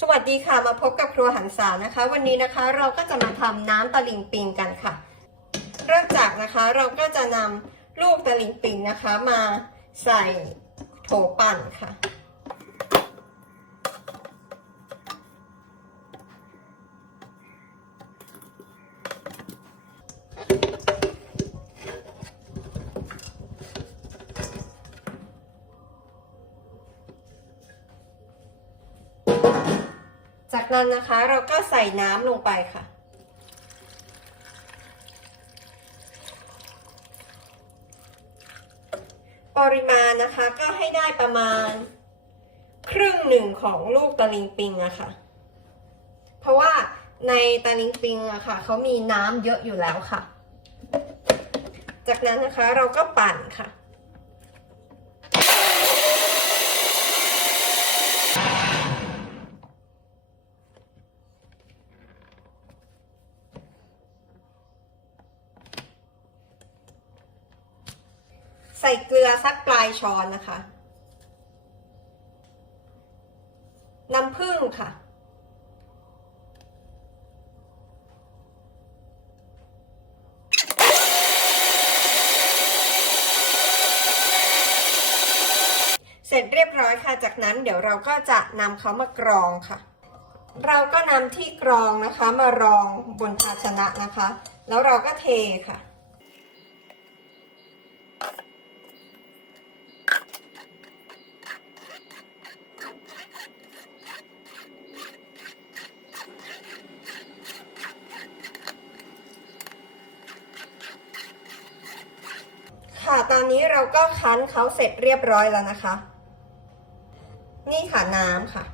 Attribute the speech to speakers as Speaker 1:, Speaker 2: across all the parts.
Speaker 1: สวัสดีค่ะมาพบกับครัวหันษานะคะ วันนี้นะคะเราก็จะมาทำน้ำตะลิงปิงกันค่ะ เริ่มจากนะคะเราก็จะนำลูกตะลิงปิงนะคะมาใส่โถปั่นค่ะ จากนั้นนะคะเราก็ใส่น้ำลงไปค่ะ ปริมาณนะคะก็ให้ได้ประมาณ ครึ่งหนึ่งของลูกตะลิงปิงอะค่ะ เพราะว่าในตะลิงปิงอะค่ะเขามีน้ำเยอะอยู่แล้วค่ะ จากนั้นนะคะเราก็ปั่นค่ะ ส่เกลือสักปลายช้อนนะคะ น้ำผึ้งค่ะ เสร็จเรียบร้อยค่ะ จากนั้นเดี๋ยวเราก็จะนำเขามากรองค่ะ เราก็นำที่กรองนะคะมารองบนภาชนะนะคะ แล้วเราก็เทค่ะ ค่ะตอนนี้เราก็คั้นเขาเสร็จเรียบร้อยแล้วนะคะ นี่ค่ะน้ำค่ะ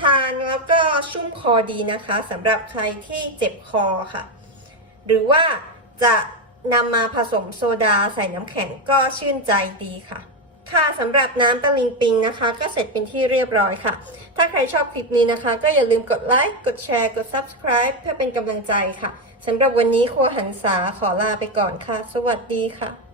Speaker 1: ทานแล้วก็ชุ่มคอดีนะคะสำหรับใครที่เจ็บคอค่ะ หรือว่าจะนำมาผสมโซดาใส่น้ำแข็งก็ชื่นใจดีค่ะ ค่ะสำหรับน้ำตะลิงปิงนะคะ ก็เสร็จเป็นที่เรียบร้อยค่ะ ถ้าใครชอบคลิปนี้นะคะ ก็อย่าลืมกดไลค์กดแชร์กด Subscribe เพื่อเป็นกำลังใจค่ะ สำหรับวันนี้ครัวหันษาขอลาไปก่อนค่ะ สวัสดีค่ะ